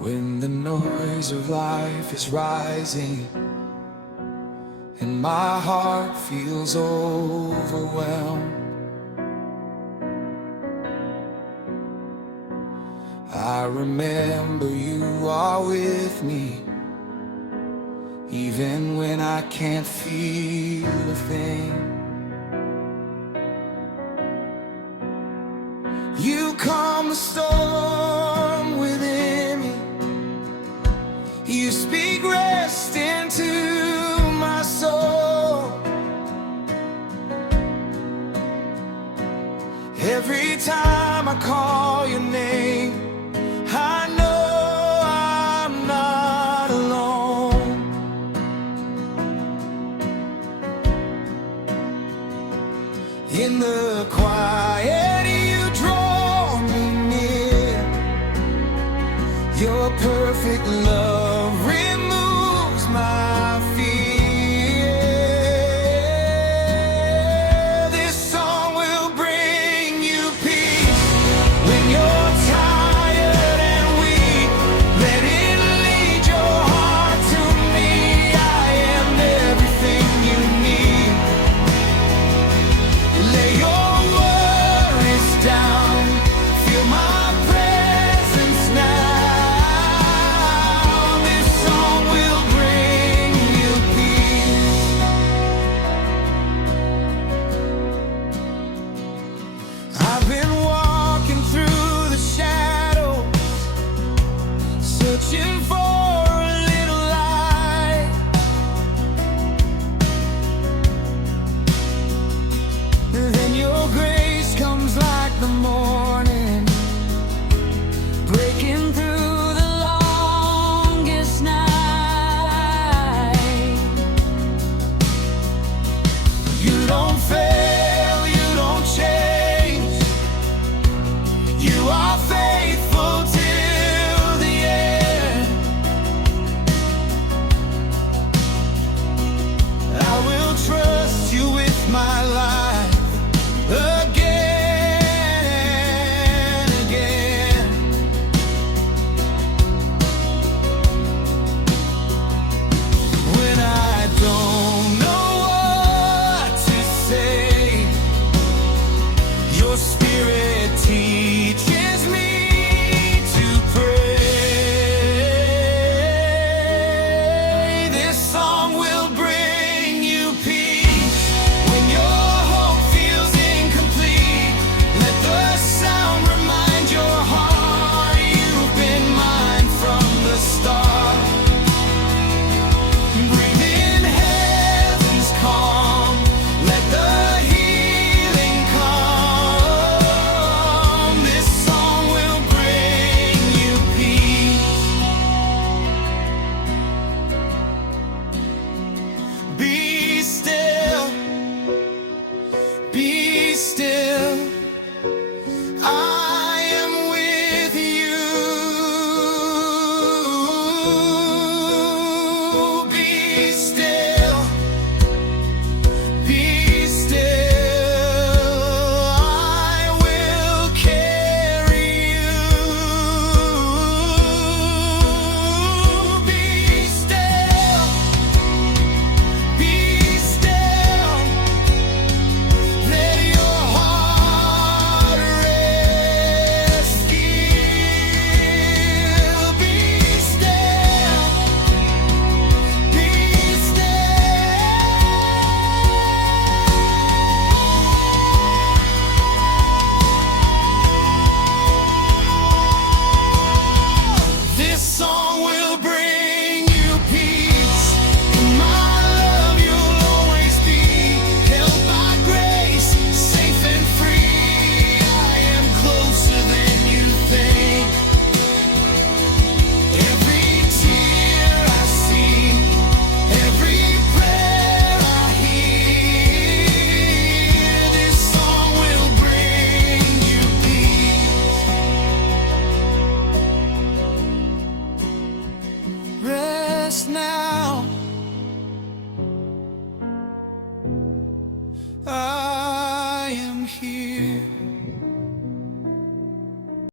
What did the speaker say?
When the noise of life is rising and my heart feels overwhelmed, I remember you are with me, even when I can't feel a thing. You calm the storm within me. You speak rest into my soul. Every time I call your name, I know I'm not alone. In the quiet, you draw me near. Your perfect love removes my fear. This song will bring you peace when you're tired and weak. Let it lead your heart to me. I am everything you need. Lay your worries down. Feel my presence now. This song will bring you peace. I've been walking through the shadows, searching for a little light. Then your grace comes like the morning, breaking through the longest night. You don't fail, you don't change. You are faithful till the end. I will trust you with my life again and again. When I don't know what to say, your spirit teaches me to pray. This song will bring you peace when your hope feels incomplete. Let the sound remind your heart you've been mine from the start. Breathe in heaven's calm. Let the healing come. This song will bring you peace. Be still, be still. I am with you. Be still, be still. I will carry you. Be still, be still. Let your heart rest still. Be still, be still. This song will bring you peace. In my love you'll always be held by grace, safe and free. I am closer than you think. Every tear I see, every prayer I hear, this song will bring you peace. Rest now. I am here.